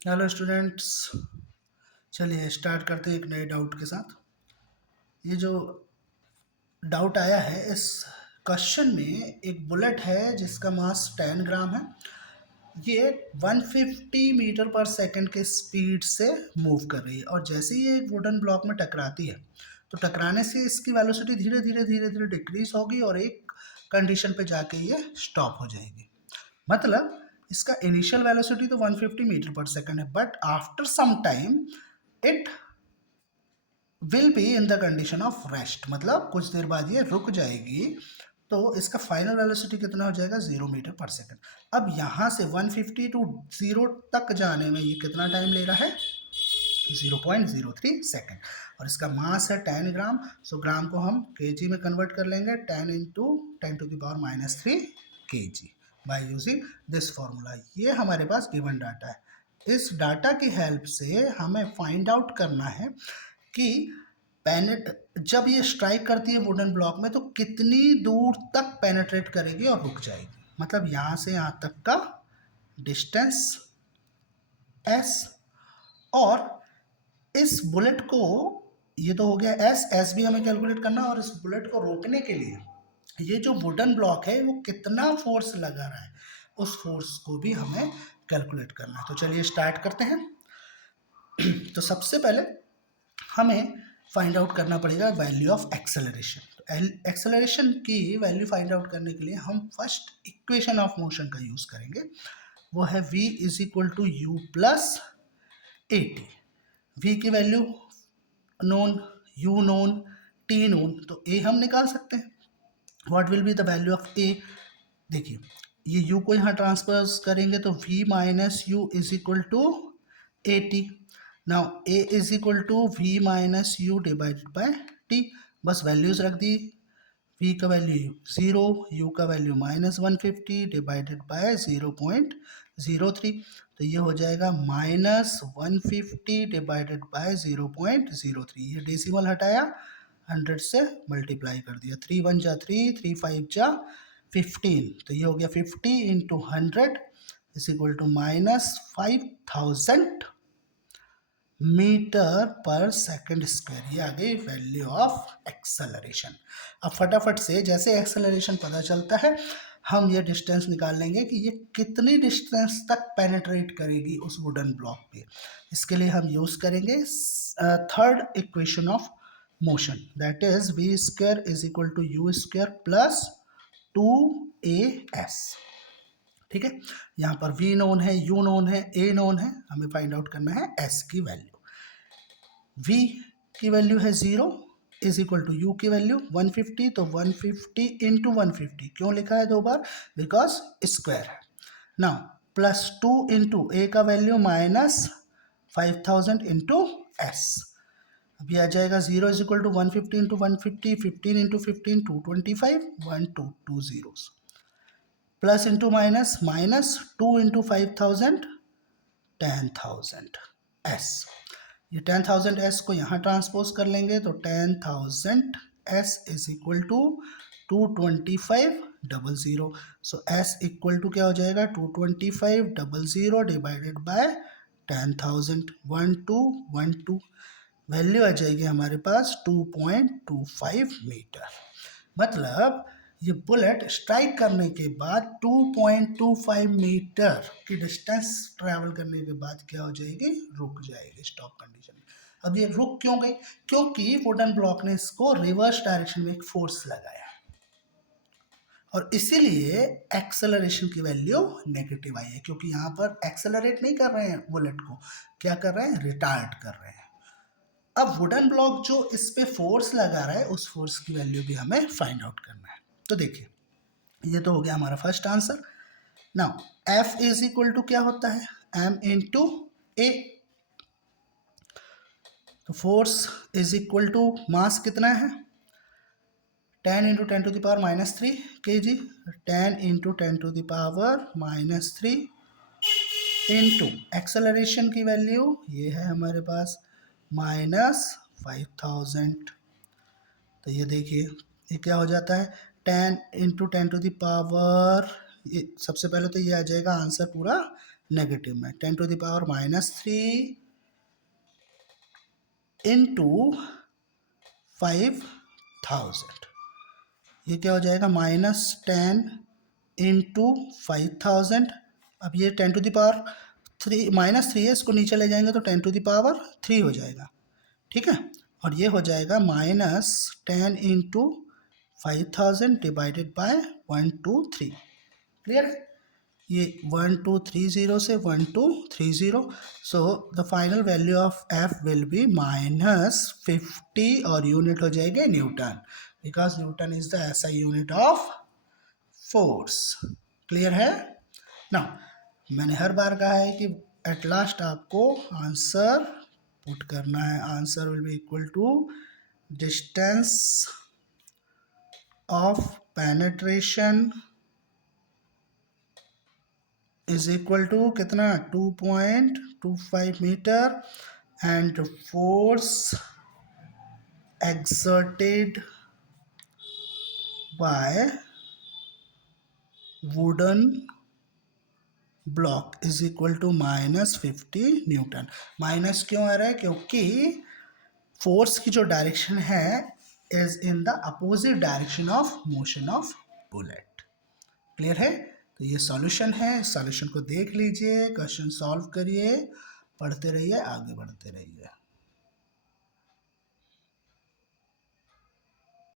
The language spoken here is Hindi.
हेलो स्टूडेंट्स, चलिए स्टार्ट करते हैं एक नए डाउट के साथ। ये जो डाउट आया है इस क्वेश्चन में, एक बुलेट है जिसका मास 10 ग्राम है। ये 150 मीटर पर सेकंड के स्पीड से मूव कर रही है और जैसे ही ये एक वुडन ब्लॉक में टकराती है तो टकराने से इसकी वेलोसिटी धीरे धीरे धीरे धीरे डिक्रीज होगी और एक कंडीशन पे जाके ये स्टॉप हो जाएगी। मतलब इसका इनिशियल वेलोसिटी तो 150 मीटर पर सेकंड है, but after some time it will be in the condition of rest, मतलब कुछ देर बाद ये रुक जाएगी। तो इसका फाइनल वेलोसिटी कितना हो जाएगा? 0 मीटर पर सेकंड। अब यहाँ से 150 टू 0 तक जाने में ये कितना टाइम ले रहा है? 0.03 सेकेंड। और इसका मास है 10 ग्राम। सो ग्राम को हम केजी में कन्वर्ट कर लेंगे, 10 into 10⁻³ KG by using this formula. ये हमारे पास गिवन डाटा है। इस डाटा की हेल्प से हमें फाइंड आउट करना है कि जब ये स्ट्राइक करती है वुडन ब्लॉक में तो कितनी दूर तक पेनेट्रेट करेगी और रुक जाएगी। मतलब यहाँ से यहाँ तक का डिस्टेंस s, और इस बुलेट को, ये तो हो गया एस भी हमें कैलकुलेट करना, और इस बुलेट को रोकने के लिए ये जो वुडन ब्लॉक है वो कितना फोर्स लगा रहा है उस फोर्स को भी हमें कैलकुलेट करना है। तो चलिए स्टार्ट करते हैं। तो सबसे पहले हमें फाइंड आउट करना पड़ेगा वैल्यू ऑफ एक्सेलरेशन। तो एक्सेलरेशन की वैल्यू फाइंड आउट करने के लिए हम फर्स्ट इक्वेशन ऑफ मोशन का यूज करेंगे। वो है v is equal to U plus A T. v की value known, u known, t known, तो a हम निकाल सकते हैं। What will be the value of a? देखिए, ये u को यहाँ ट्रांसफर करेंगे तो v minus U is equal to A T. Now a is equal to v minus U divided by t। बस वैल्यूज रख दी। v का वैल्यू 0, u का वैल्यू -150 डिवाइडेड बाय 0.03। तो ये हो जाएगा -150 डिवाइडेड बाय 0.03। ये डेसिमल हटाया, 100 से मल्टीप्लाई कर दिया। 3 1 जा 3, 3 5 जा 15। तो ये हो गया 50 into 100 is equal to -5000 metre पर सेकंड स्क्वायर। ये आ गई वैल्यू ऑफ एक्सेलरेशन। अब फटाफट से जैसे एक्सेलरेशन पता चलता है हम ये डिस्टेंस निकाल लेंगे कि ये कितनी डिस्टेंस तक पेनिट्रेट करेगी उस वुडन ब्लॉक पे। इसके लिए हम यूज करेंगे third equation of motion, that is v square is equal to U square plus 2as। ठीक है, यहाँ पर v नोन है, u नोन है, a नोन है, हमें फाइंड आउट करना है s की वैल्यू। v की वैल्यू है 0 इज इक्वल टू u की वैल्यू 150, तो 150 इंटू 150 क्यों लिखा है दो बार? बिकॉज स्क्वायर है। नाउ प्लस 2 इंटू a का वैल्यू -5000 इंटू s। अभी आ जाएगा 0 is equal to 150 into 150, 15 into 15 225, 1220। Plus into minus, -2 into 5000 10,000 s। ये 10,000 s को यहाँ ट्रांसपोज कर लेंगे तो 10,000 s is equal to 225,000। So s equal to क्या हो जाएगा? 225,000 डिवाइडेड बाय 10,000, 1212। वैल्यू आ जाएगी हमारे पास 2.25 मीटर। मतलब ये बुलेट स्ट्राइक करने के बाद 2.25 मीटर की डिस्टेंस ट्रैवल करने के बाद क्या हो जाएगी? रुक जाएगी स्टॉप कंडीशन में। अब ये रुक क्यों गई? क्योंकि वुडन ब्लॉक ने इसको रिवर्स डायरेक्शन में एक फोर्स लगाया और इसीलिए एक्सेलरेशन की वैल्यू नेगेटिव आई है, क्योंकि यहाँ पर एक्सेलरेट नहीं कर रहे हैं बुलेट को, क्या कर रहे हैं? रिटार्ड कर रहे हैं। अब वुडन ब्लॉक जो इस पे फोर्स लगा रहा है उस फोर्स की वैल्यू भी हमें फाइंड आउट करना है। तो देखिए, ये तो हो गया हमारा first answer. Now F is equal to क्या होता है? M into A. तो force is equal to mass कितना है? 10 into 10⁻³ kg। 10 into 10⁻³ into acceleration की वैल्यू ये है हमारे पास -5000। तो ये देखिए, ये क्या हो जाता है? 10 इंटू 10⁻, ये सबसे पहले तो ये आ जाएगा आंसर पूरा नेगेटिव में 10⁻³ इंटू 5000, ये क्या हो जाएगा -10 इंटू 5000। अब ये 10⁻³ -3 है, इसको नीचे ले जाएंगे तो 10⁻³ हो जाएगा, ठीक है। और ये हो जाएगा -10 इंटू 5000 डिवाइडेड बाय 123। क्लियर है, ये 1230 से 1230, so the final value of F will be -50 और यूनिट हो जाएगी newton, because newton is the SI unit of force. Clear है ना। मैंने हर बार कहा है कि एट लास्ट आपको आंसर पुट करना है, answer will be equal to distance of penetration is equal to कितना 2.25 metre and force exerted by wooden block is equal to -50 newton. Minus क्यों आ रहा है, क्योंकि फोर्स की जो डायरेक्शन है is in the opposite direction of motion of bullet. Clear है, तो ये सॉल्यूशन है, सॉल्यूशन को देख लीजिए, क्वेश्चन सॉल्व करिए, पढ़ते रहिए, आगे बढ़ते रहिए।